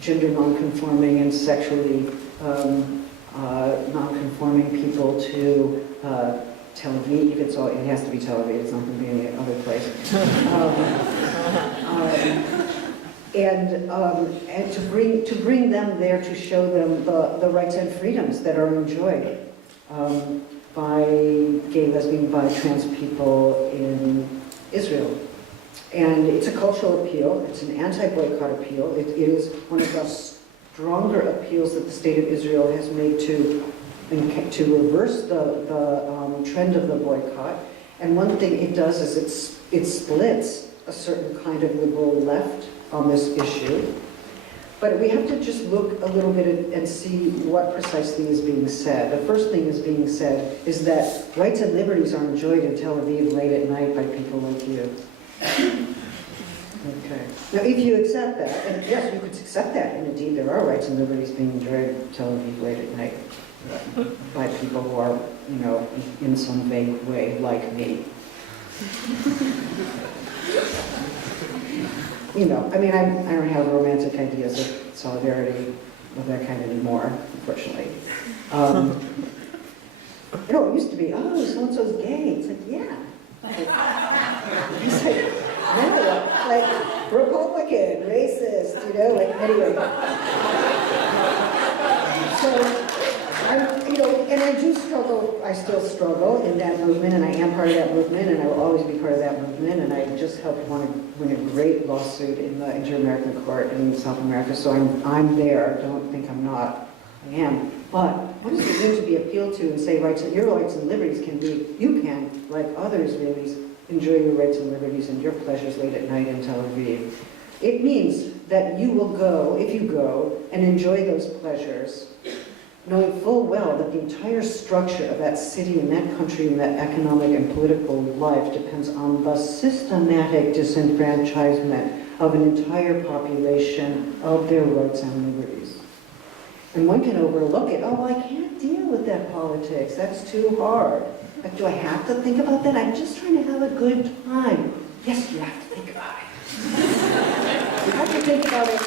gender non-conforming and sexually non-conforming people to Tel Aviv. It has to be Tel Aviv, it's not going to be any other place. And to bring them there, to show them the rights and freedoms that are enjoyed by gay, lesbian, bi, trans people in Israel. And it's a cultural appeal, it's an anti-boycott appeal. It is one of the stronger appeals that the state of Israel has made to reverse the trend of the boycott. And one thing it does is it splits a certain kind of liberal left on this issue. But we have to just look a little bit and see what precisely is being said. The first thing is being said is that rights and liberties are enjoyed in Tel Aviv late at night by people like you. Okay. Now, if you accept that, and yes, you could accept that, and indeed there are rights and liberties being enjoyed in Tel Aviv late at night by people who are, in some vague way like me. I don't have romantic ideas of solidarity of that kind anymore, unfortunately. It used to be, oh, so-and-so's gay. It's like, yeah. It's like, no, like Republican, racist, anyway. So, and I do struggle, I still struggle in that movement, and I am part of that movement, and I will always be part of that movement, and I just helped win a great lawsuit in the Inter-American Court in South America, so I'm there. Don't think I'm not. I am. But what does it mean to be appealed to and say your rights and liberties you can, like other Israelis, enjoy your rights and liberties and your pleasures late at night in Tel Aviv? It means that you will go, if you go, and enjoy those pleasures, knowing full well that the entire structure of that city and that country and that economic and political life depends on the systematic disenfranchisement of an entire population of their rights and liberties. And one can overlook it. Oh, I can't deal with that politics. That's too hard. Like, do I have to think about that? I'm just trying to have a good time. Yes, you have to think about it. You have to think about it.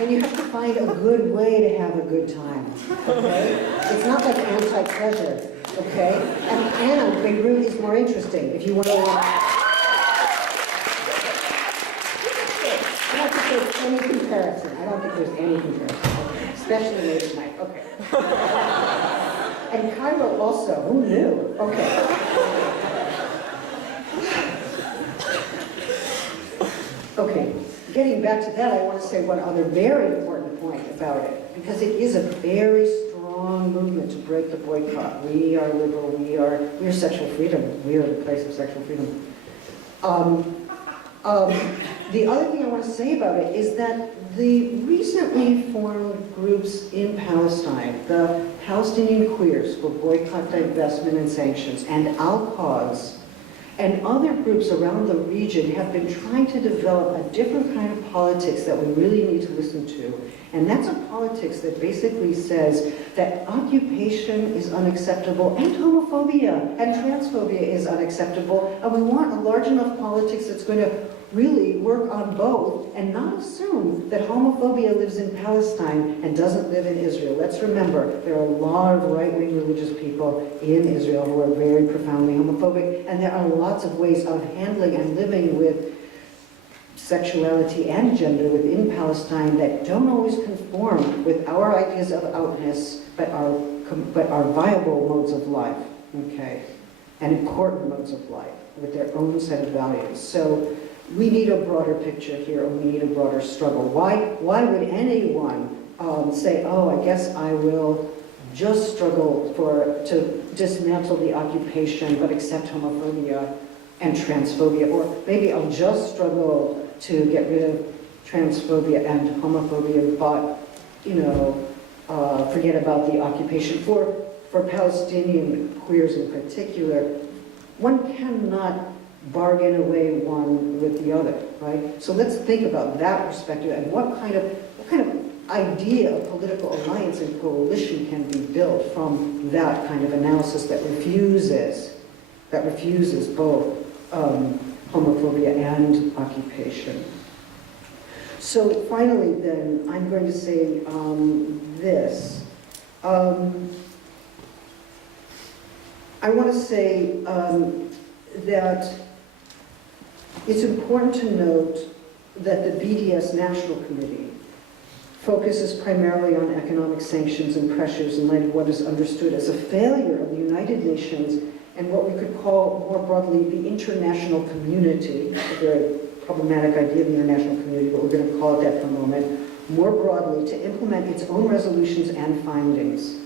And you have to find a good way to have a good time, okay? It's not like anti-pleasure, okay? And Beirut is more interesting if you want to... I don't think there's any comparison. I don't think there's any comparison, okay? Especially late at night, okay. And Cairo also, who knew? Okay. Okay. Getting back to that, I want to say one other very important point about it, because it is a very strong movement to break the boycott. We are liberal, we are sexual freedom, we are the place of sexual freedom. The other thing I want to say about it is that the recently formed groups in Palestine, the Palestinian Queers for Boycott, Divestment, and Sanctions, and Al-Cause, and other groups around the region have been trying to develop a different kind of politics that we really need to listen to. And that's a politics that basically says that occupation is unacceptable, and homophobia and transphobia is unacceptable, and we want a large enough politics that's going to really work on both and not assume that homophobia lives in Palestine and doesn't live in Israel. Let's remember, there are a lot of right-wing religious people in Israel who are very profoundly homophobic, and there are lots of ways of handling and living with sexuality and gender within Palestine that don't always conform with our ideas of outness, but are viable modes of life, okay, and important modes of life with their own set of values. So we need a broader picture here, and we need a broader struggle. Why would anyone say, oh, I guess I will just struggle to dismantle the occupation but accept homophobia and transphobia, or maybe I'll just struggle to get rid of transphobia and homophobia, but forget about the occupation. For Palestinian queers in particular, one cannot bargain away one with the other, right? So let's think about that perspective and what kind of idea of political alliance and coalition can be built from that kind of analysis that refuses that refuses both homophobia and occupation. So finally then, I'm going to say this. I want to say that it's important to note that the BDS National Committee focuses primarily on economic sanctions and pressures in light of what is understood as a failure of the United Nations and what we could call more broadly the international community, a very problematic idea, the international community, but we're going to call it that for a moment, more broadly to implement its own resolutions and findings.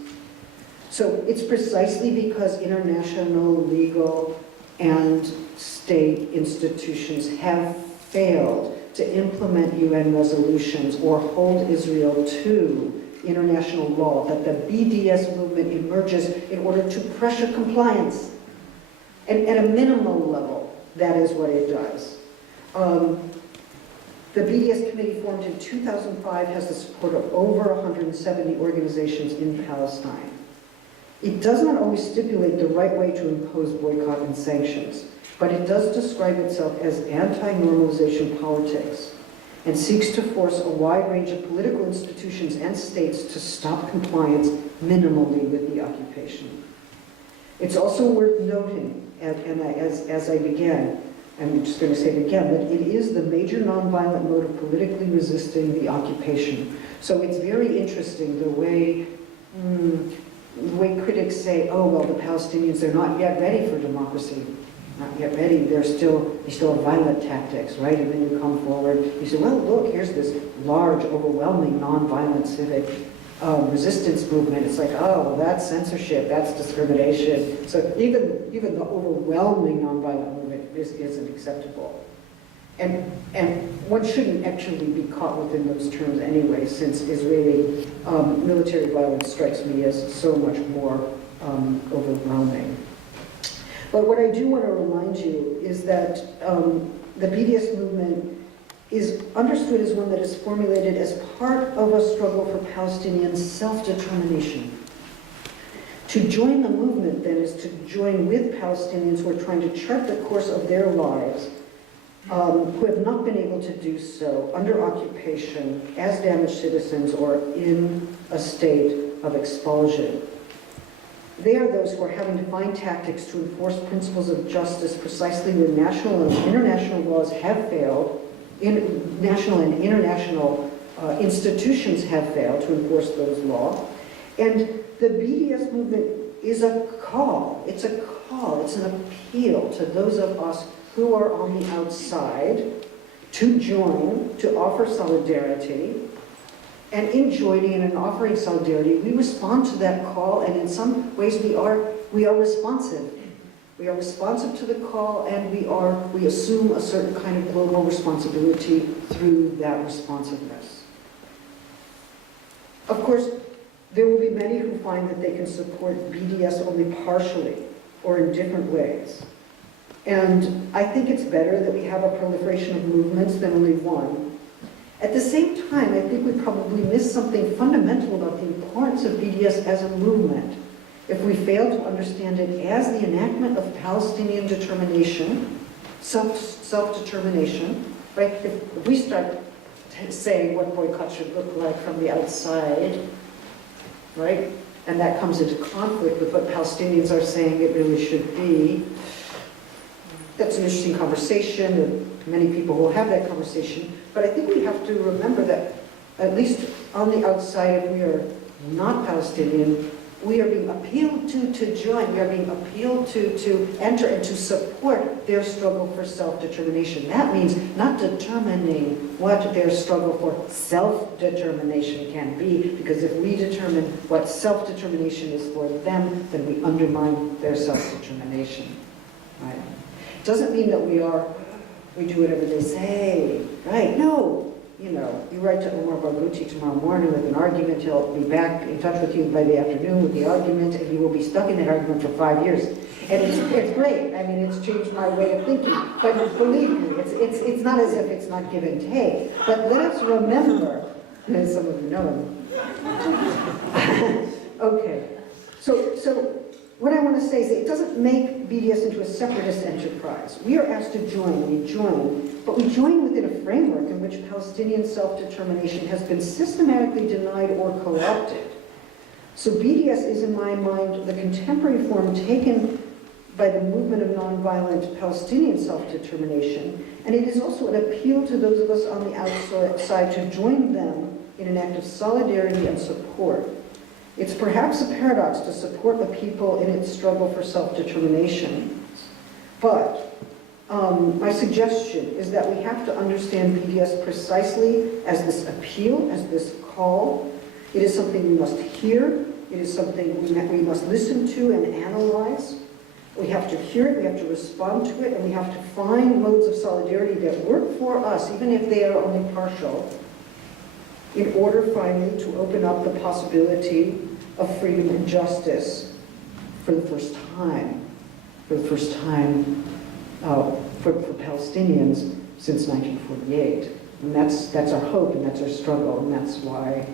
So it's precisely because international, legal, and state institutions have failed to implement UN resolutions or hold Israel to international law that the BDS movement emerges in order to pressure compliance. And at a minimal level, that is what it does. The BDS committee formed in 2005 has the support of over 170 organizations in Palestine. It does not always stipulate the right way to impose boycott and sanctions, but it does describe itself as anti-normalization politics and seeks to force a wide range of political institutions and states to stop compliance minimally with the occupation. It's also worth noting, and as I began, I'm just going to say it again, that it is the major nonviolent mode of politically resisting the occupation. So it's very interesting the way critics say, oh, well, the Palestinians, they're not yet ready for democracy. Not yet ready, they still have violent tactics, right? And then you come forward, you say, well, look, here's this large, overwhelming, nonviolent civic resistance movement. It's like, oh, well, that's censorship, that's discrimination. So even the overwhelming nonviolent movement isn't acceptable. And one shouldn't actually be caught within those terms anyway, since Israeli military violence strikes me as so much more overwhelming. But what I do want to remind you is that the BDS movement is understood as one that is formulated as part of a struggle for Palestinian self-determination. To join the movement, then, is to join with Palestinians who are trying to chart the course of their lives, who have not been able to do so under occupation, as damaged citizens, or in a state of expulsion. They are those who are having to find tactics to enforce principles of justice precisely where national and international laws have failed, national and international institutions have failed to enforce those laws. And the BDS movement is a call, it's an appeal to those of us who are on the outside to join, to offer solidarity. And in joining and in offering solidarity, we respond to that call, and in some ways we are responsive. We are responsive to the call, and we assume a certain kind of global responsibility through that responsiveness. Of course, there will be many who find that they can support BDS only partially or in different ways. And I think it's better that we have a proliferation of movements than only one. At the same time, I think we probably miss something fundamental about the importance of BDS as a movement if we fail to understand it as the enactment of Palestinian determination, self-determination, right? If we start saying what boycott should look like from the outside, right? And that comes into conflict with what Palestinians are saying it really should be. That's an interesting conversation, and many people will have that conversation. But I think we have to remember that, at least on the outside, if we are not Palestinian, we are being appealed to join. We are being appealed to enter and to support their struggle for self-determination. That means not determining what their struggle for self-determination can be, because if we determine what self-determination is for them, then we undermine their self-determination, right? Doesn't mean that we do whatever they say, right? No. You know, you write to Omar Barghouti tomorrow morning with an argument, he'll be back in touch with you by the afternoon with the argument, and you will be stuck in that argument for 5 years. And it's great. I mean, it's changed my way of thinking. But believe me, it's not as if it's not give and take. But let us remember, as some of you know him. Okay. So what I want to say is that it doesn't make BDS into a separatist enterprise. We are asked to join, we join, but we join within a framework in which Palestinian self-determination has been systematically denied or co-opted. So BDS is, in my mind, the contemporary form taken by the movement of nonviolent Palestinian self-determination, and it is also an appeal to those of us on the outside to join them in an act of solidarity and support. It's perhaps a paradox to support the people in its struggle for self-determination, but my suggestion is that we have to understand BDS precisely as this appeal, as this call. It is something we must hear, it is something we must listen to and analyze. We have to hear it, we have to respond to it, and we have to find modes of solidarity that work for us, even if they are only partial, in order finally to open up the possibility of freedom and justice for the first time for Palestinians since 1948. And that's our hope, and that's our struggle, and that's why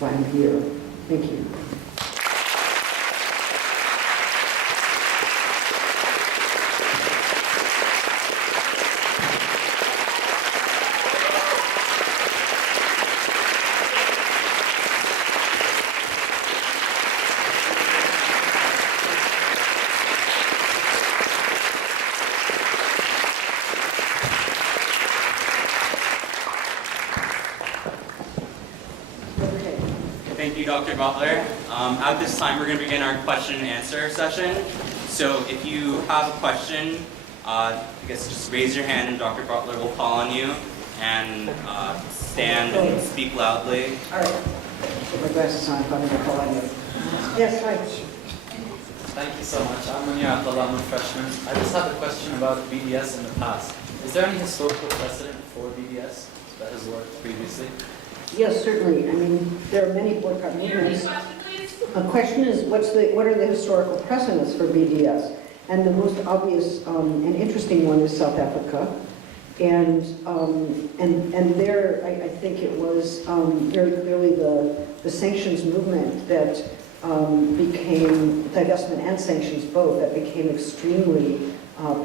I'm here. Thank you. Dr. Butler. At this time, we're going to begin our question and answer session. So if you have a question, I guess just raise your hand and Dr. Butler will call on you, and stand and speak loudly. All right. Put my glasses on if I'm going to call on you. Yes, hi. Thank you so much. I'm Munia Abdullah, I'm a freshman. I just have a question about BDS in the past. Is there any historical precedent for BDS that has worked previously? Yes, certainly. I mean, there are many boycott movements. The question is, what are the historical precedents for BDS? And the most obvious and interesting one is South Africa. And there, I think it was very clearly the sanctions movement that became, divestment and sanctions both, that became extremely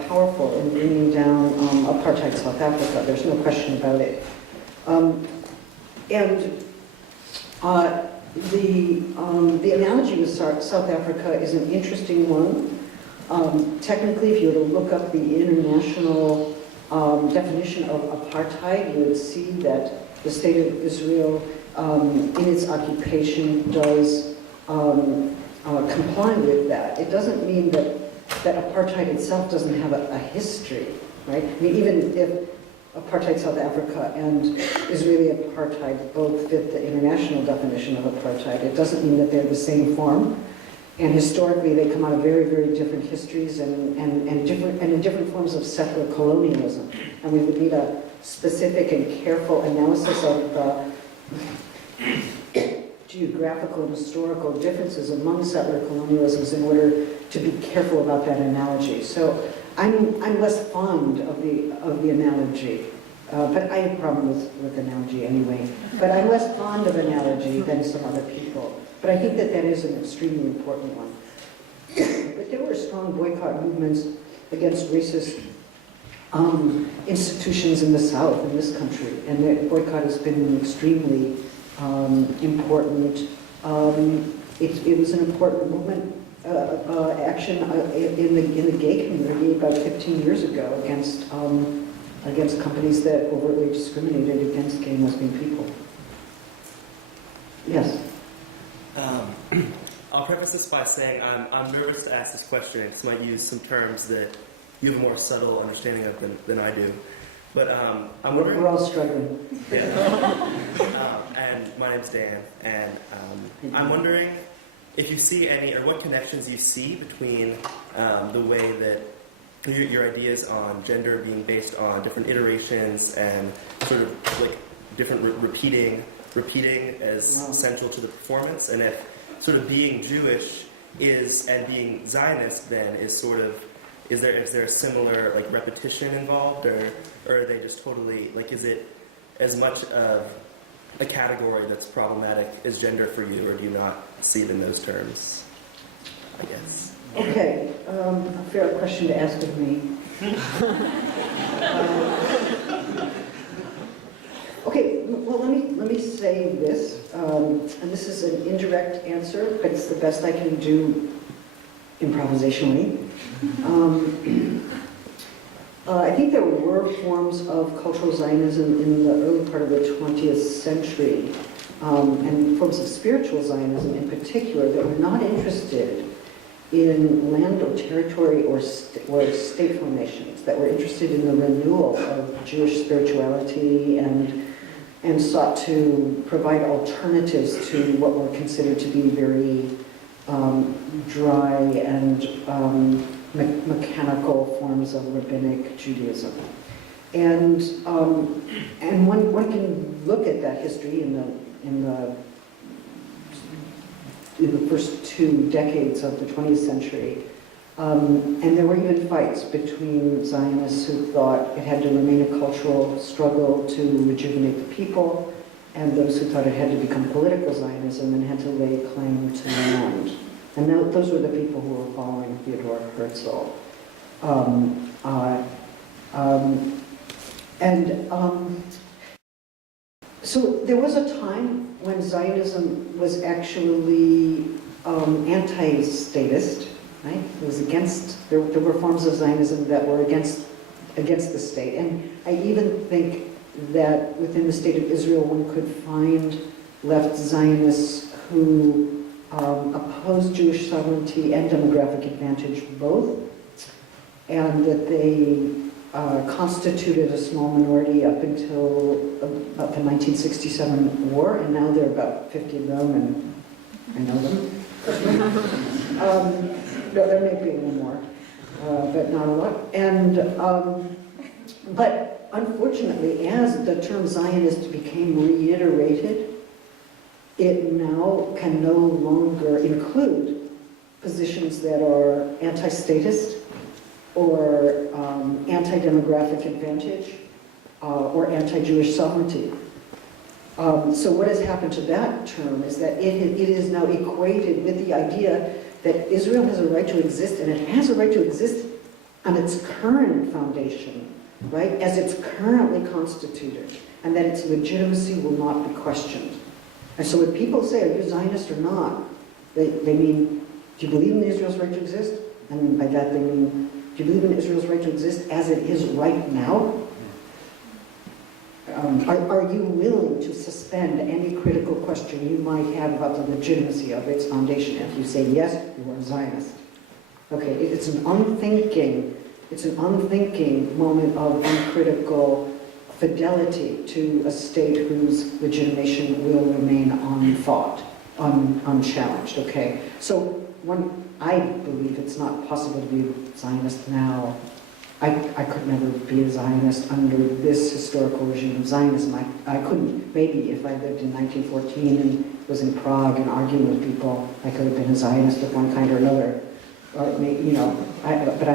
powerful in bringing down apartheid South Africa. There's no question about it. The analogy with South Africa is an interesting one. Technically, if you were to look up the international definition of apartheid, you would see that the state of Israel, in its occupation, does comply with that. It doesn't mean that apartheid itself doesn't have a history, right? I mean, even if apartheid South Africa and Israeli apartheid both fit the international definition of apartheid, it doesn't mean that they're the same form. And historically, they come out of very, very different histories and in different forms of settler colonialism. And we would need a specific and careful analysis of the geographical and historical differences among settler colonialisms in order to be careful about that analogy. So I'm less fond of the analogy, but I have a problem with analogy anyway. But I'm less fond of analogy than some other people. But I think that is an extremely important one. But there were strong boycott movements against racist institutions in the South, in this country, and the boycott has been extremely important. It was an important movement. Action in the gay community about 15 years ago against companies that overtly discriminated against gay and lesbian people. Yes? I'll preface this by saying I'm nervous to ask this question because I might use some terms that you have a more subtle understanding of than I do. But I'm wondering... We're all struggling. Yeah. And my name's Dan, and I'm wondering if you see any, or what connections you see between the way that your ideas on gender being based on different iterations and sort of like different repeating as central to the performance, and if sort of being Jewish and being Zionist then is sort of, is there a similar like repetition involved, or are they just totally, like, is it as much of a category that's problematic as gender for you, or do you not see it in those terms? I guess. Okay, a fair question to ask of me. Okay, well, let me say this, and this is an indirect answer, but it's the best I can do improvisationally. I think there were forms of cultural Zionism in the early part of the 20th century, and forms of spiritual Zionism in particular, that were not interested in land or territory or state formations, that were interested in the renewal of Jewish spirituality and sought to provide alternatives to what were considered to be very dry and mechanical forms of rabbinic Judaism. And one can look at that history in the first 2 decades of the 20th century. And there were even fights between Zionists who thought it had to remain a cultural struggle to rejuvenate the people, and those who thought it had to become political Zionism and had to lay claim to land. And those were the people who were following Theodor Herzl. So there was a time when Zionism was actually anti-statist, right? It was against, there were forms of Zionism that were against the state. And I even think that within the state of Israel one could find left Zionists who opposed Jewish sovereignty and demographic advantage both, and that they constituted a small minority up until about the 1967 war, and now there are about 50 of them, and I know them. No, there may be a little more, but not a lot. And but unfortunately, as the term Zionist became reiterated, it now can no longer include positions that are anti-statist or anti-demographic advantage or anti-Jewish sovereignty. So what has happened to that term is that it is now equated with the idea that Israel has a right to exist, and it has a right to exist on its current foundation, right, as it's currently constituted, and that its legitimacy will not be questioned. And so when people say, are you Zionist or not, they mean, do you believe in Israel's right to exist? And by that they mean, do you believe in Israel's right to exist as it is right now? Are you willing to suspend any critical question you might have about the legitimacy of its foundation? If you say yes, you are a Zionist. Okay, it's an unthinking moment of uncritical fidelity to a state whose legitimation will remain unthought, unchallenged, okay? So I believe it's not possible to be a Zionist now. I could never be a Zionist under this historical regime of Zionism. I couldn't. Maybe if I lived in 1914 and was in Prague and arguing with people, I could have been a Zionist of one kind or another. Or maybe, but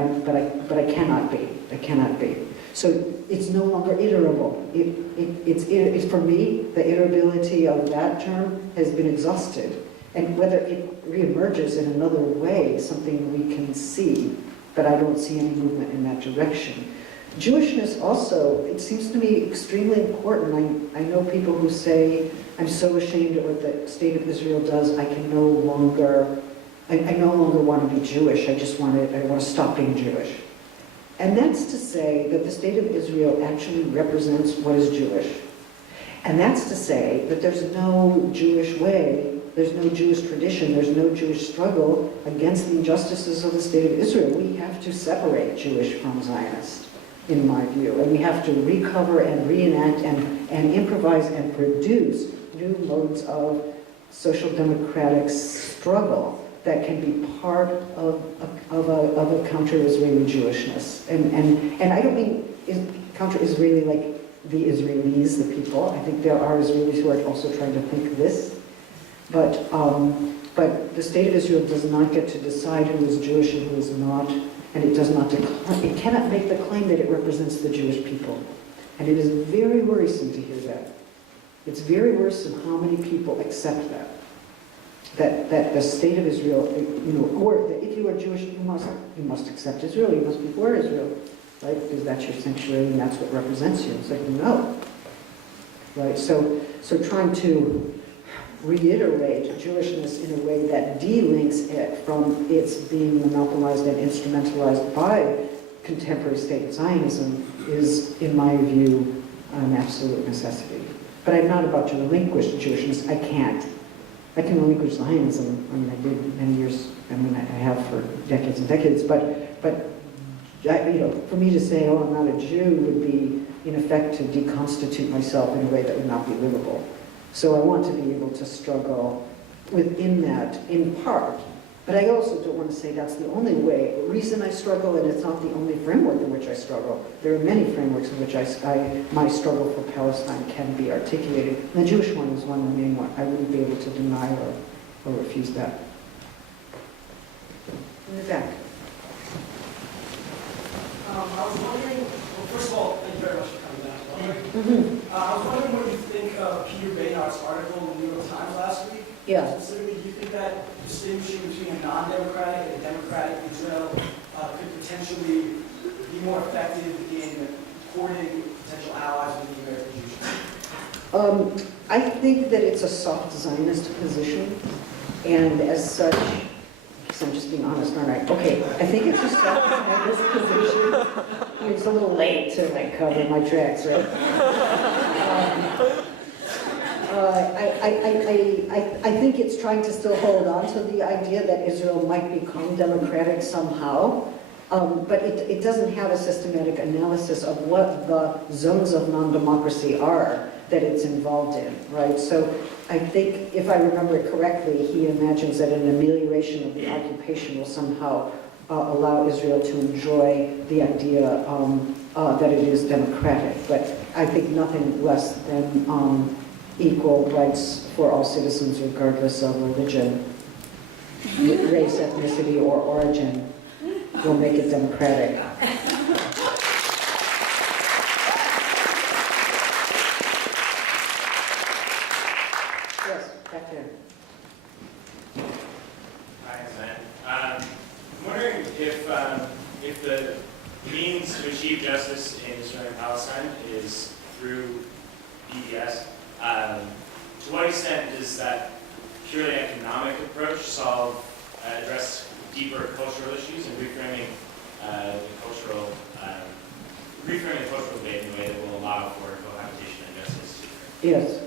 I cannot be. I cannot be. So it's no longer iterable. It's for me, the iterability of that term has been exhausted. And whether it reemerges in another way is something we can see, but I don't see any movement in that direction. Jewishness also, it seems to me extremely important. I know people who say, I'm so ashamed of what the state of Israel does, I no longer want to be Jewish, I want to stop being Jewish. And that's to say that the state of Israel actually represents what is Jewish. And that's to say that there's no Jewish way, there's no Jewish tradition, there's no Jewish struggle against the injustices of the state of Israel. We have to separate Jewish from Zionist, in my view. And we have to recover and reenact and improvise and produce new modes of social democratic struggle that can be part of a counter-Israeli Jewishness. And I don't mean counter-Israeli like the Israelis, the people. I think there are Israelis who are also trying to think this. But the state of Israel does not get to decide who is Jewish and who is not, and it cannot make the claim that it represents the Jewish people. And it is very worrisome to hear that. It's very worrisome how many people accept that. that the state of Israel, or that if you are Jewish, you must accept Israel, you must be for Israel, right? Because that's your sanctuary and that's what represents you. It's like, no. Right, so trying to reiterate Jewishness in a way that de-links it from its being monopolized and instrumentalized by contemporary state Zionism is, in my view, an absolute necessity. But I'm not about to relinquish Jewishness. I can't. I can relinquish Zionism. I mean, I did many years. I mean, I have for decades and decades. But for me to say, "Oh, I'm not a Jew," would be, in effect, to deconstitute myself in a way that would not be livable. So I want to be able to struggle within that, in part. But I also don't want to say that's the only way. The reason I struggle, and it's not the only framework in which I struggle. There are many frameworks in which my struggle for Palestine can be articulated. And the Jewish one is one, the main one. I wouldn't be able to deny or refuse that. In the back. I was wondering, well, first of all, thank you very much for coming down. I was wondering what you think of Peter Baynard's article in the New York Times last week. Yeah. Specifically, do you think that distinguishing between a non-democratic and a democratic Israel could potentially be more effective in courting potential allies within the American Jewish? I think that it's a soft Zionist position, and as such, so I'm just being honest, aren't I? Okay, I think it's a soft Zionist position. It's a little late to cover my tracks, right? I think it's trying to still hold on to the idea that Israel might become democratic somehow, but it doesn't have a systematic analysis of what the zones of non-democracy are that it's involved in, right? So I think, if I remember it correctly, he imagines that an amelioration of the occupation will somehow allow Israel to enjoy the idea that it is democratic, but I think nothing less than equal rights for all citizens regardless of religion, race, ethnicity, or origin will make it democratic. Yes, back there. Hi, Glenn. I'm wondering if the means to achieve justice in Israel and Palestine is through BDS. To what extent does that purely economic approach address deeper cultural issues and reframing the cultural debate in a way that will allow for cohabitation and justice? Yes.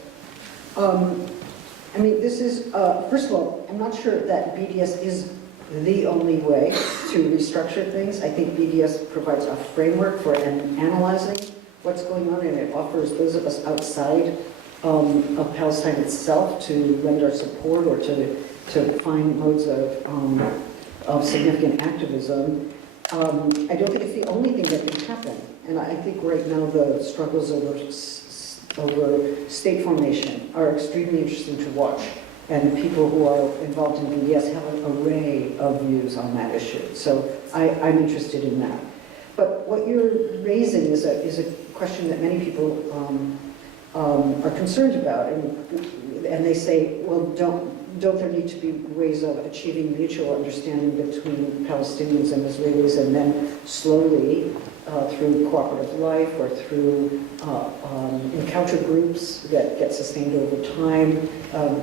I mean, this is, first of all, I'm not sure that BDS is the only way to restructure things. I think BDS provides a framework for analyzing what's going on, and it offers those of us outside of Palestine itself to lend our support or to find modes of significant activism. I don't think it's the only thing that can happen. And I think right now the struggles over state formation are extremely interesting to watch. And people who are involved in BDS have an array of views on that issue. So I'm interested in that. But what you're raising is a question that many people are concerned about, and they say, well, don't there need to be ways of achieving mutual understanding between Palestinians and Israelis, and then slowly through cooperative life or through encounter groups that get sustained over time,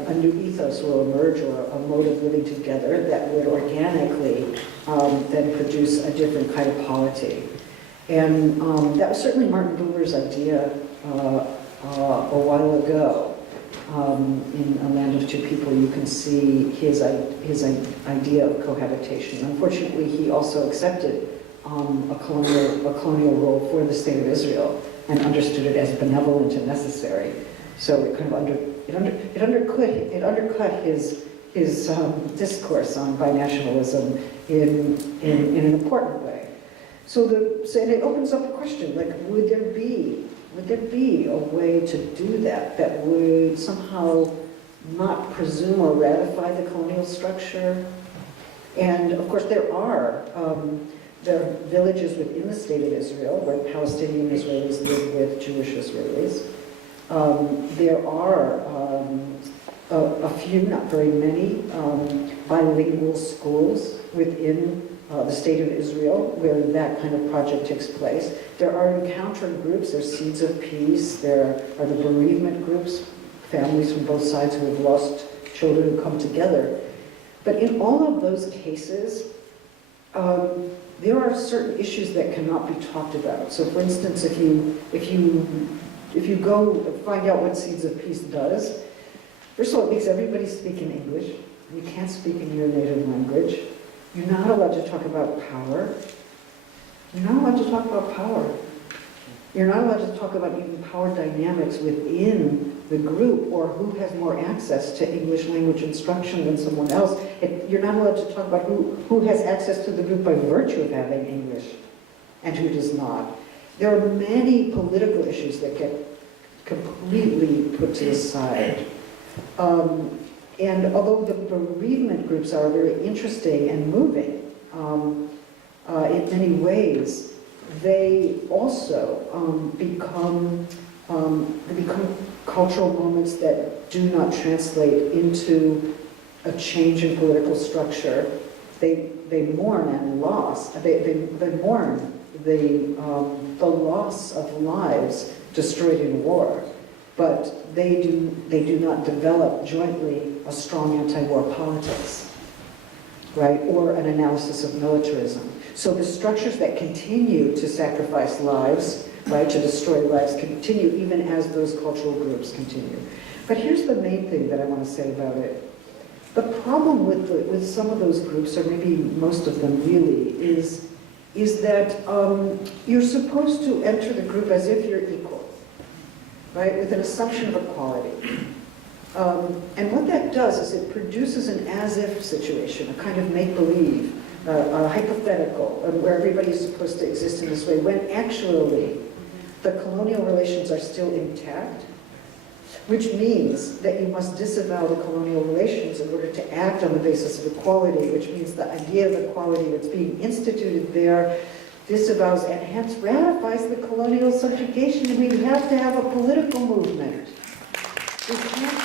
a new ethos will emerge, or a mode of living together that would organically then produce a different kind of polity. And that was certainly Martin Buber's idea a while ago. In A Land of Two People, you can see his idea of cohabitation. Unfortunately, he also accepted a colonial role for the state of Israel and understood it as benevolent and necessary. So it kind of undercut his discourse on binationalism in an important way. So and it opens up a question, like, would there be a way to do that would somehow not presume or ratify the colonial structure? And of course there are villages within the state of Israel where Palestinian Israelis live with Jewish Israelis. There are a few, not very many, bilingual schools within the state of Israel where that kind of project takes place. There are encounter groups, there's Seeds of Peace, there are the bereavement groups, families from both sides who have lost children who come together. But in all of those cases, there are certain issues that cannot be talked about. So for instance, if you go find out what Seeds of Peace does, first of all, it makes everybody speak in English. You can't speak in your native language. You're not allowed to talk about power. You're not allowed to talk about power. You're not allowed to talk about even power dynamics within the group or who has more access to English language instruction than someone else. You're not allowed to talk about who has access to the group by virtue of having English and who does not. There are many political issues that get completely put to the side. And although the bereavement groups are very interesting and moving in many ways, they also become cultural moments that do not translate into a change in political structure. They mourn and loss. They mourn the loss of lives destroyed in war, but they do not develop jointly a strong anti-war politics, right, or an analysis of militarism. So the structures that continue to sacrifice lives, right, to destroy lives, continue even as those cultural groups continue. But here's the main thing that I want to say about it. The problem with some of those groups, or maybe most of them really, is that you're supposed to enter the group as if you're equal, right, with an assumption of equality. And what that does is it produces an as-if situation, a kind of make-believe, a hypothetical, where everybody is supposed to exist in this way, when actually the colonial relations are still intact, which means that you must disavow the colonial relations in order to act on the basis of equality, which means the idea of equality that's being instituted there disavows and hence ratifies the colonial subjugation, and we have to have a political movement. We can't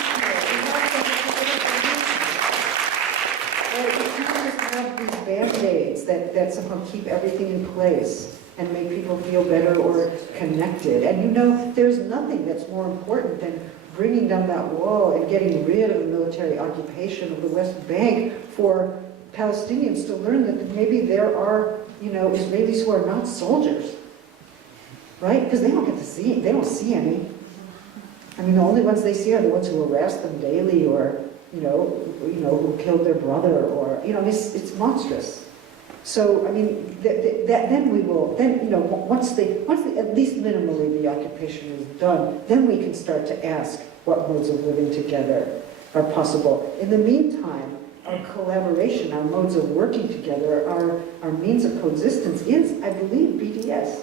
have these band-aids that somehow keep everything in place and make people feel better or connected. And you know, there's nothing that's more important than bringing down that wall and getting rid of the military occupation of the West Bank for Palestinians to learn that maybe there are, you know, Israelis who are not soldiers, right? Because they don't get to see, they don't see any. I mean, the only ones they see are the ones who harass them daily, or you know, who killed their brother, or it's monstrous. So I mean, then we will, then once at least minimally the occupation is done, then we can start to ask what modes of living together are possible. In the meantime, our collaboration, our modes of working together, our means of coexistence is, I believe, BDS.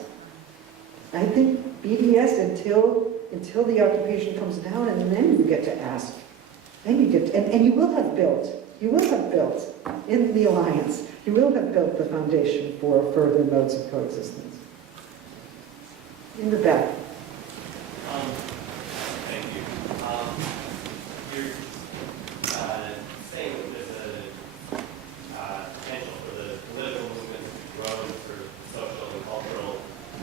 I think BDS until the occupation comes down, and then you get to ask. Then you get to, and you will have built in the alliance, you will have built the foundation for further modes of coexistence. In the back. Thank you. You're saying that there's a potential for the political movement to grow for social and cultural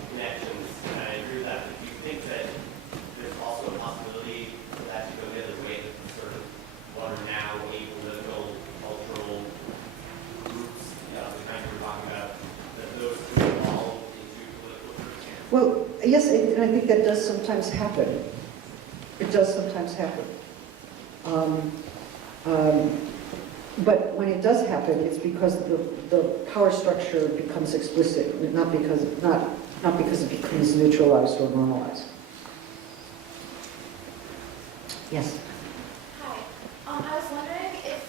connections, and I agree with that. But do you think that there's also a possibility for that to go the other way, that the sort of what are now apolitical cultural groups, the kind you were talking about, that those could evolve into political groups? Well, yes, and I think that does sometimes happen. It does sometimes happen. But when it does happen, it's because the power structure becomes explicit, not because it becomes neutralized or normalized. Yes. Hi. I was wondering if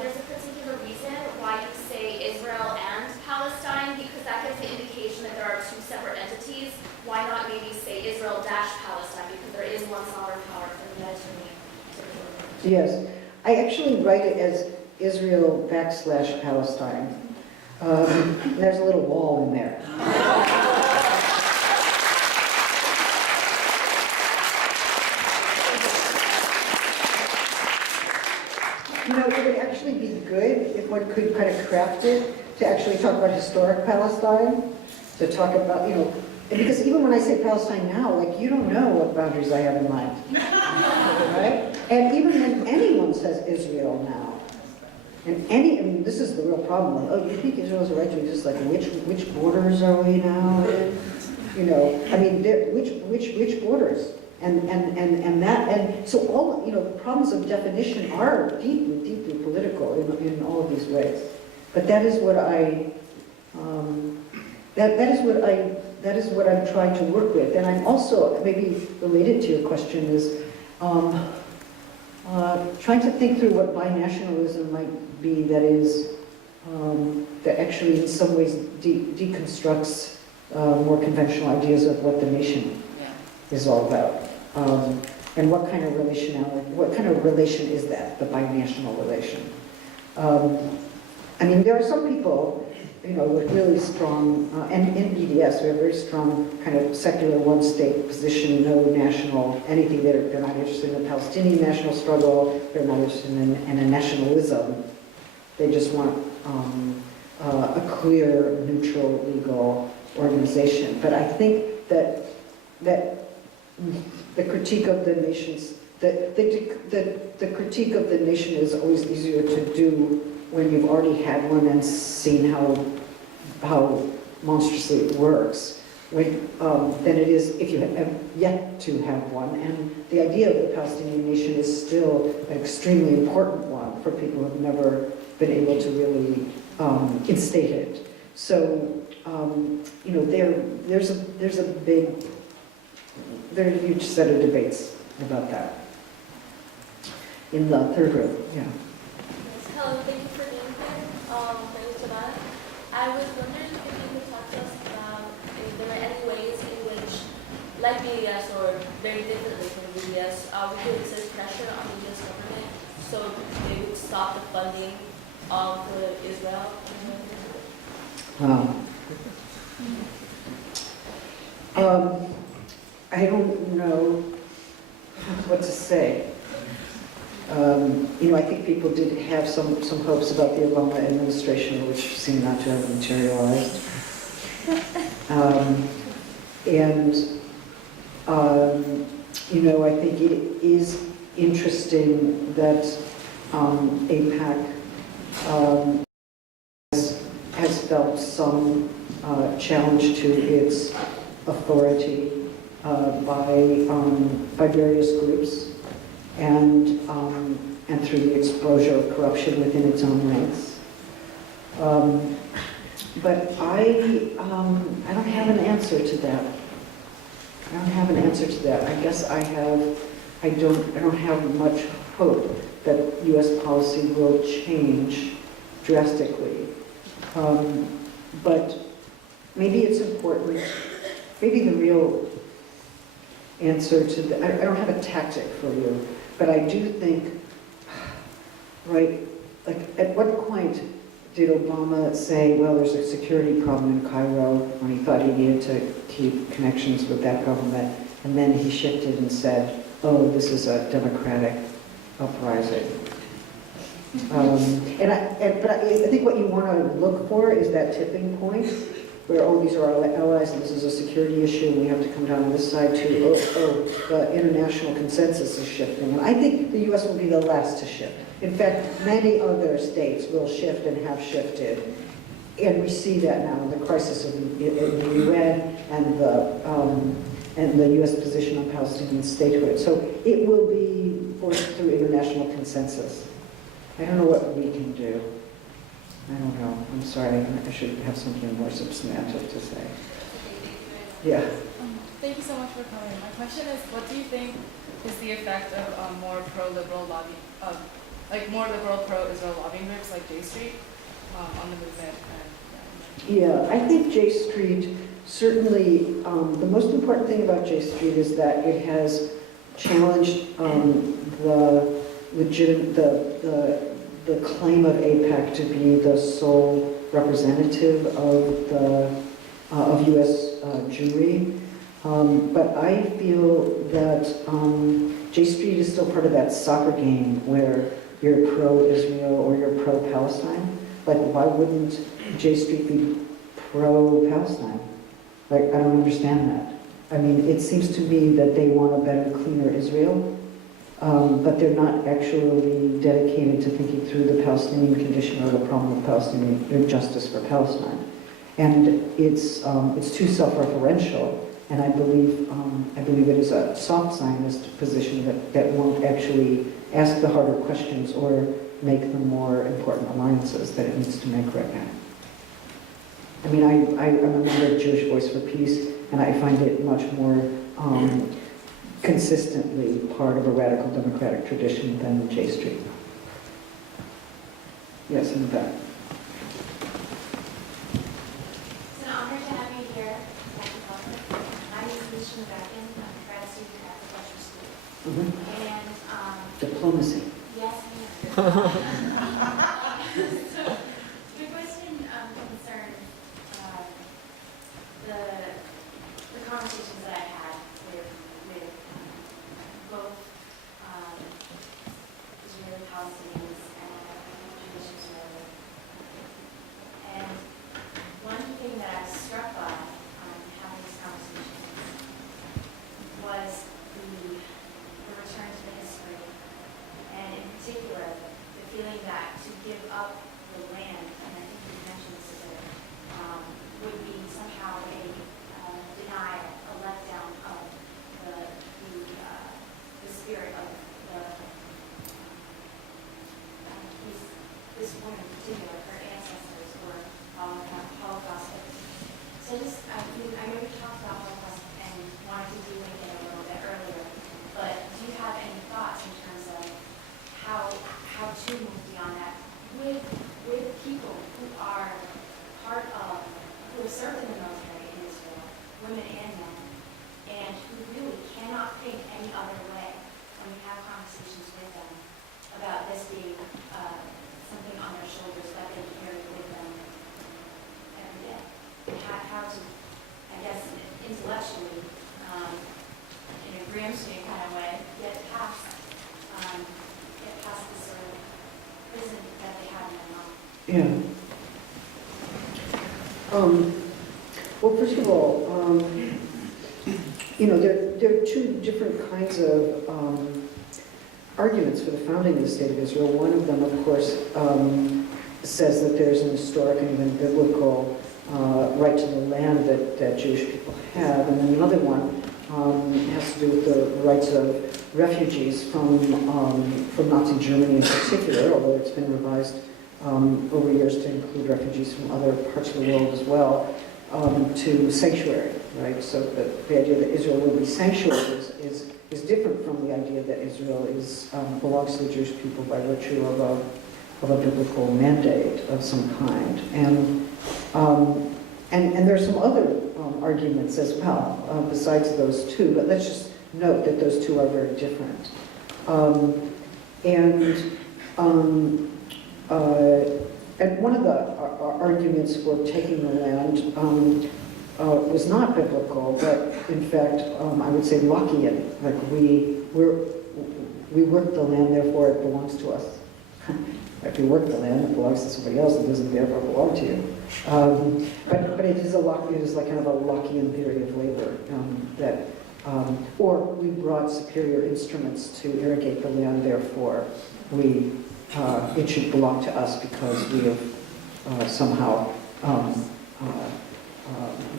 there's a particular reason why you say Israel and Palestine, because that gives the indication that there are two separate entities. Why not maybe say Israel-Palestine, because there is one sovereign power for the Mediterranean? Yes. I actually write it as Israel/Palestine. There's a little wall in there. one could kind of craft it to actually talk about historic Palestine, to talk about, because even when I say Palestine now, like, you don't know what boundaries I have in mind, right? And even when anyone says Israel now, and this is the real problem, like, oh, you think Israel's a refugee, just like, which borders are we now in? Which borders? And so all, the problems of definition are deeply, deeply political in all of these ways. But that is what that is what I'm trying to work with. And I'm also, maybe related to your question, is trying to think through what binationalism might be that is, that actually in some ways deconstructs more conventional ideas of what the nation is all about. And what kind of relation is that, the binational relation? There are some people, with really strong, and in BDS, we have very strong kind of secular one-state position, no national anything. They're not interested in the Palestinian national struggle. They're not interested in a nationalism. They just want a clear, neutral, legal organization. But I think that the critique of the nations, the critique of the nation is always easier to do when you've already had one and seen how monstrously it works, than it is if you have yet to have one. And the idea of the Palestinian nation is still an extremely important one for people who have never been able to really instate it. So, there's a huge set of debates about that. In the third row, yeah. Hello, thank you for being here. Thank you for that. I was wondering if you could talk to us about if there are any ways in which, like BDS or very differently from BDS, we could exert pressure on the US government so they would stop the funding for Israel. I don't know what to say. I think people did have some hopes about the Obama administration, which seem not to have materialized. I think it is interesting that AIPAC has felt some challenge to its authority by various groups, and through the exposure of corruption within its own ranks. But I don't have an answer to that. I guess I don't have much hope that U.S. policy will change drastically. But maybe it's important, maybe the real answer to the, I don't have a tactic for you, but I do think, right, like at what point did Obama say, well, there's a security problem in Cairo, when he thought he needed to keep connections with that government, and then he shifted and said, oh, this is a democratic uprising. But I think what you want to look for is that tipping point where, oh, these are our allies and this is a security issue and we have to come down on this side too. The international consensus is shifting. And I think the U.S. will be the last to shift. In fact, many other states will shift and have shifted. And we see that now in the crisis in the UN and the U.S. position on Palestinian statehood. So it will be forced through international consensus. I don't know what we can do. I don't know. I'm sorry. I should have something more substantive to say. Yeah. Thank you so much for coming. My question is, what do you think is the effect of more pro-liberal lobby, more liberal pro-Israel lobbying groups like J Street on the movement? Yeah, I think J Street certainly. The most important thing about J Street is that it has challenged the claim of AIPAC to be the sole representative of U.S. Jewry. But I feel that J Street is still part of that soccer game where you're pro-Israel or you're pro-Palestine. Like, why wouldn't J Street be pro-Palestine? Like, I don't understand that. I mean, it seems to me that they want a better, cleaner Israel, but they're not actually dedicated to thinking through the Palestinian condition or the problem of Palestinian injustice for Palestine. And it's too self-referential, and I believe it is a soft Zionist position that won't actually ask the harder questions or make the more important alliances that it needs to make right now. I mean, I'm a member of Jewish Voice for Peace, and I find it much more consistently part of a radical democratic tradition than J Street. Yes, in the back. It's an honor to have you here, Dr. Butler. My name is Lucian Becken. I'm a grad student at the Butler School. And Diplomacy. yes, ma'am. So the question concerns the conversations that I've had with both Israeli Palestinians and Jewish Israeli. And one thing that I was struck by having these conversations was the return to the history, and in particular, the feeling that to give up the land, and I think you mentioned this a bit, would be somehow a denial, a letdown of the spirit of this woman in particular, her ancestors were Holocaust victims. So I know you talked about Holocaust and wanted to do it again a little bit earlier, but do you have any thoughts in terms of how to move beyond that with people who are part of, who have served in the military in Israel, women and men, and who really cannot think any other way when we have conversations with them about this being something on their shoulders that they carry with them every day. And how to, I guess, intellectually, in a Gramscian kind of way, get past this sort of prison that they have in their mind. Yeah. Well, first of all, there are two different kinds of arguments for the founding of the State of Israel. One of them, of course, says that there's an historic and even biblical right to the land that Jewish people have, and then another one has to do with the rights of refugees from Nazi Germany in particular, although it's been revised over years to include refugees from other parts of the world as well, to sanctuary, right? So the idea that Israel will be sanctuary is different from the idea that Israel belongs to the Jewish people by virtue of a biblical mandate of some kind. And there are some other arguments as well, besides those two, but let's just note that those two are very different. And one of the arguments for taking the land was not biblical, but in fact, I would say Lockean. Like we work the land, therefore it belongs to us. If you work the land, it belongs to somebody else. It doesn't therefore belong to you. But it is like kind of a Lockean theory of labor or we brought superior instruments to irrigate the land, therefore it should belong to us because we have somehow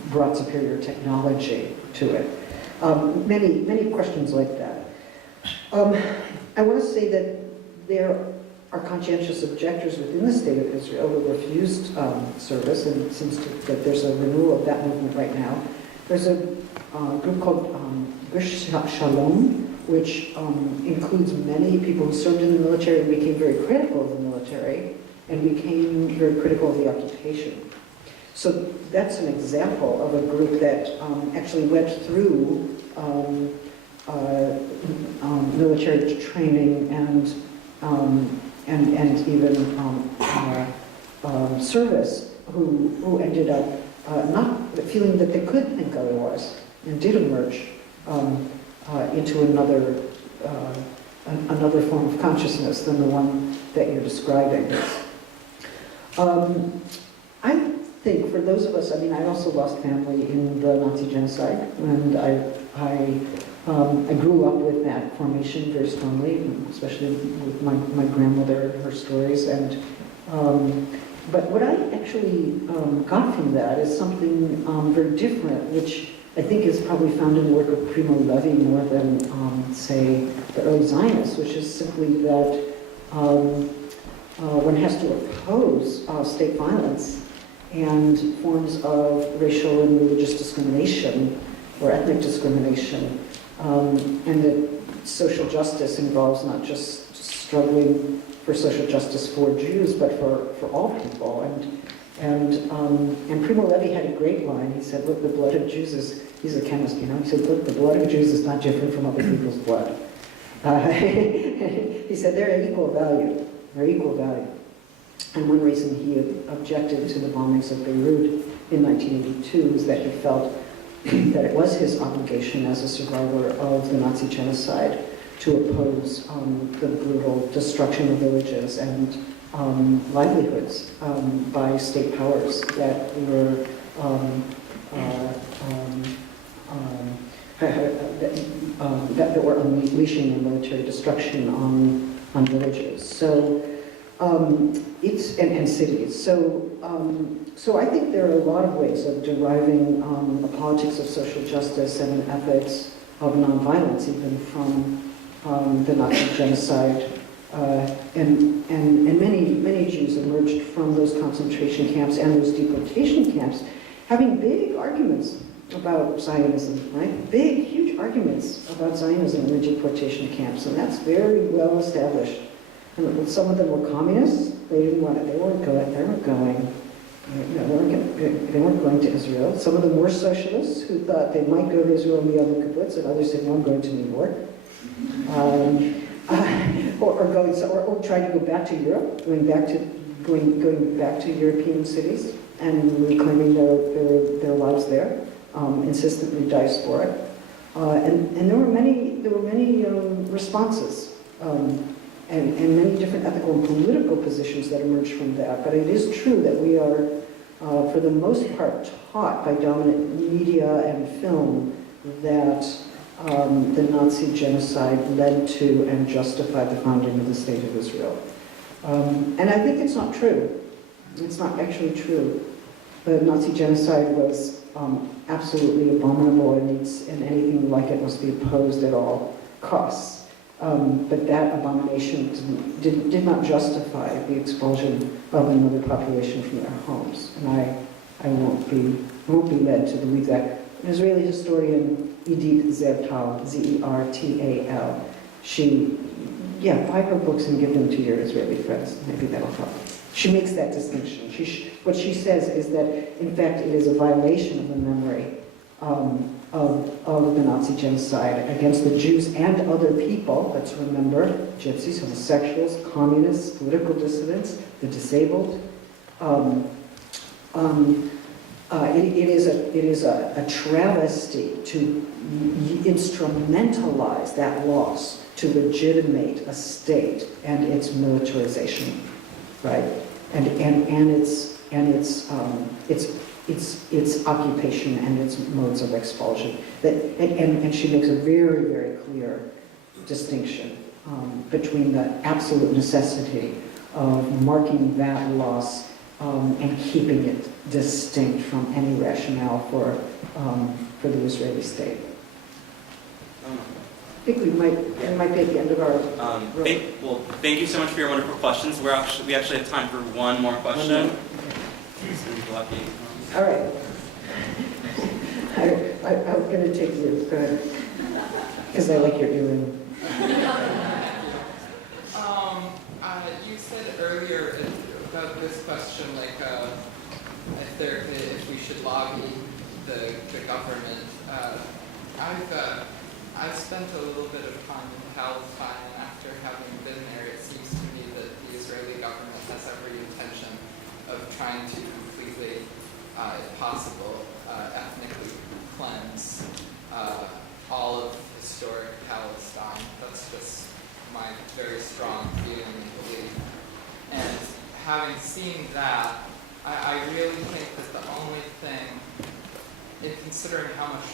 brought superior technology to it. Many questions like that. I want to say that there are conscientious objectors within the State of Israel who refused service, and it seems that there's a renewal of that movement right now. There's a group called Gush Shalom, which includes many people who served in the military and became very critical of the military and became very critical of the occupation. So that's an example of a group that actually went through military training and even service, who ended up not feeling that they could think otherwise and did emerge into another form of consciousness than the one that you're describing. I think for those of us, I mean, I also lost family in the Nazi genocide, and I grew up with that formation very strongly, especially with my grandmother and her stories. And but what I actually got from that is something very different, which I think is probably found in the work of Primo Levi more than, say, the early Zionists, which is simply that one has to oppose state violence and forms of racial and religious discrimination or ethnic discrimination, and that social justice involves not just struggling for social justice for Jews, but for all people. And Primo Levi had a great line. He said, look, the blood of Jews is, he's a chemist, you know, he said, look, the blood of Jews is not different from other people's blood. He said they're equal value, they're equal value. And one reason he objected to the bombings of Beirut in 1982 is that he felt that it was his obligation as a survivor of the Nazi genocide to oppose the brutal destruction of villages and livelihoods by state powers that were that were unleashing a military destruction on villages. So it's and cities. So I think there are a lot of ways of deriving a politics of social justice and an ethics of nonviolence, even from the Nazi genocide. And many Jews emerged from those concentration camps and those deportation camps having big arguments about Zionism, right? Big, huge arguments about Zionism in the deportation camps, and that's very well established. And some of them were communists. They didn't want it. They weren't going. You know, they weren't going to Israel. Some of them were socialists who thought they might go to Israel and be on the kibbutz, and others said, "No, I'm going to New York." Or trying to go back to Europe, going back to European cities and reclaiming their lives there, insistently diasporic. And there were many responses. And many different ethical and political positions that emerged from that. But it is true that we are, for the most part, taught by dominant media and film that the Nazi genocide led to and justified the founding of the State of Israel. And I think it's not true. It's not actually true. The Nazi genocide was absolutely abominable, and anything like it must be opposed at all costs. But that abomination did not justify the expulsion of another population from their homes. And I won't be led to believe that. An Israeli historian, Edith Zertal, Z-E-R-T-A-L, buy her books and give them to your Israeli friends. Maybe that'll help. She makes that distinction. What she says is that, in fact, it is a violation of the memory of the Nazi genocide against the Jews and other people. Let's remember, gypsies, homosexuals, communists, political dissidents, the disabled. It is a travesty to instrumentalize that loss to legitimate a state and its militarization, right? And its occupation and its modes of expulsion. And she makes a very, very clear distinction between the absolute necessity of marking that loss and keeping it distinct from any rationale for the Israeli state. I think it might be at the end of our... Thank you so much for your wonderful questions. We actually have time for one more question. All right. I'm going to take yours. Go ahead. Because I like your earring. You said earlier about this question, like if we should lobby the government. I've spent a little bit of time in Palestine, and after having been there, it seems to me that the Israeli government has every intention of trying to completely, if possible, ethnically cleanse all of historic Palestine. That's just my very strong feeling and belief. And having seen that, I really think that the only thing, in considering how much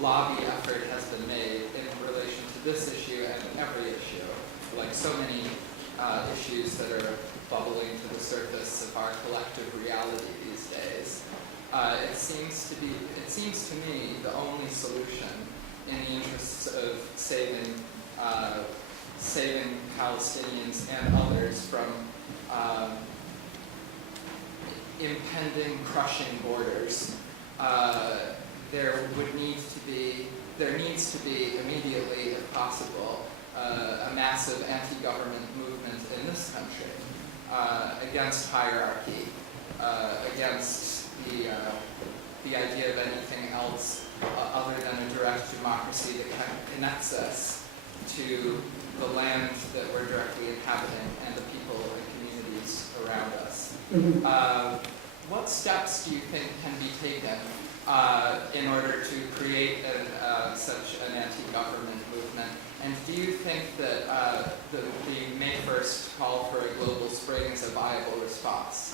lobby effort has been made in relation to this issue and every issue, like so many issues that are bubbling to the surface of our collective reality these days, it seems to me the only solution in the interests of saving Palestinians and others from impending crushing borders. There needs to be immediately, if possible, a massive anti-government movement in this country against hierarchy, against the idea of anything else other than a direct democracy that connects us to the land that we're directly inhabiting and the people and communities around us. What steps do you think can be taken in order to create such an anti-government movement? And do you think that the May 1st call for a global spring is a viable response?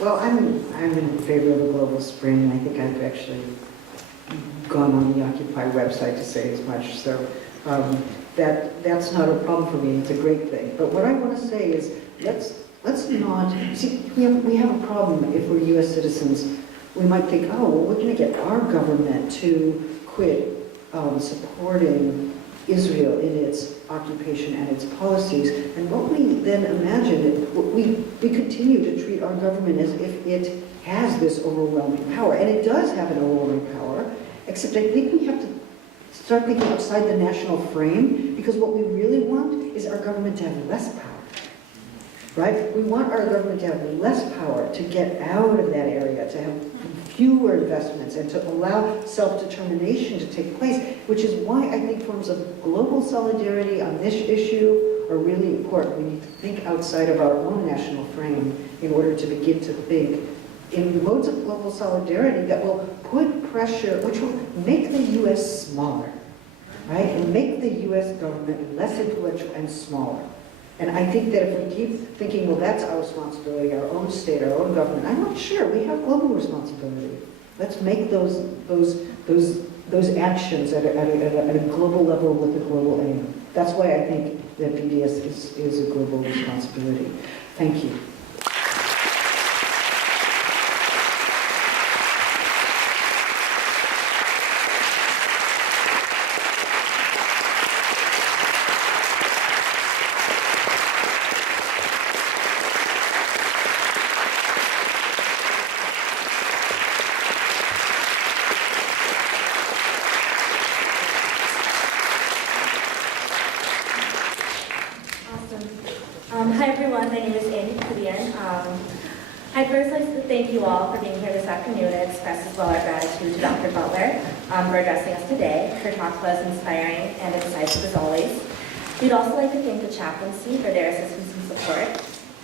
Well, I'm in favor of a global spring. I think I've actually gone on the Occupy website to say as much. So that's not a problem for me. It's a great thing. But what I want to say is let's not see. We have a problem if we're U.S. citizens. We might think, oh, well, we're going to get our government to quit supporting Israel in its occupation and its policies. And what we then imagine, we continue to treat our government as if it has this overwhelming power. And it does have an overwhelming power, except I think we have to start thinking outside the national frame, because what we really want is our government to have less power. Right? We want our government to have less power, to get out of that area, to have fewer investments, and to allow self-determination to take place, which is why I think forms of global solidarity on this issue are really important. We need to think outside of our own national frame in order to begin to think in modes of global solidarity that will put pressure, which will make the U.S. smaller, right? And make the U.S. government less influential and smaller. And I think that if we keep thinking, well, that's our responsibility, our own state, our own government, I'm not sure. We have global responsibility. Let's make those actions at a global level with a global aim. That's why I think that BDS is a global responsibility. Thank you. Hi everyone, my name is Amy Kubian. I'd first like to thank you all for being here this afternoon and express as well our gratitude to Dr. Butler for addressing us today. Her talk was inspiring and incisive as always. We'd also like to thank the chaplaincy for their assistance and support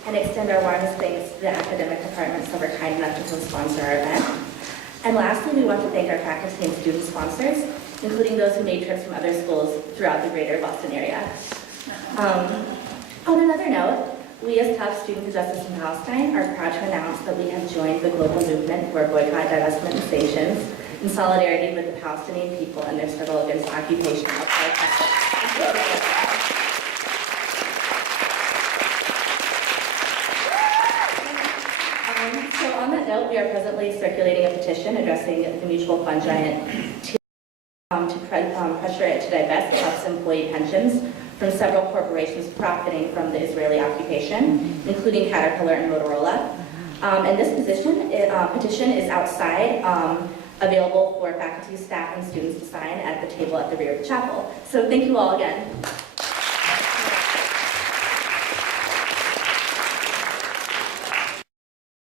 and extend our warmest thanks to the academic departments that were kind enough to co-sponsor our event. And lastly, we want to thank our faculty and student sponsors, including those who made trips from other schools throughout the greater Boston area. On another note, we as TUF Students for Justice in Palestine are proud to announce that we have joined the global movement for boycott, divestment, and sanctions in solidarity with the Palestinian people and their struggle against occupation of apartheid. So on that note, we are presently circulating a petition addressing the mutual fund giant to pressure it to divest TUF's employee pensions from several corporations profiting from the Israeli occupation, including Caterpillar and Motorola. And this petition is outside, available for faculty, staff, and students to sign at the table at the rear of the chapel. So thank you all again.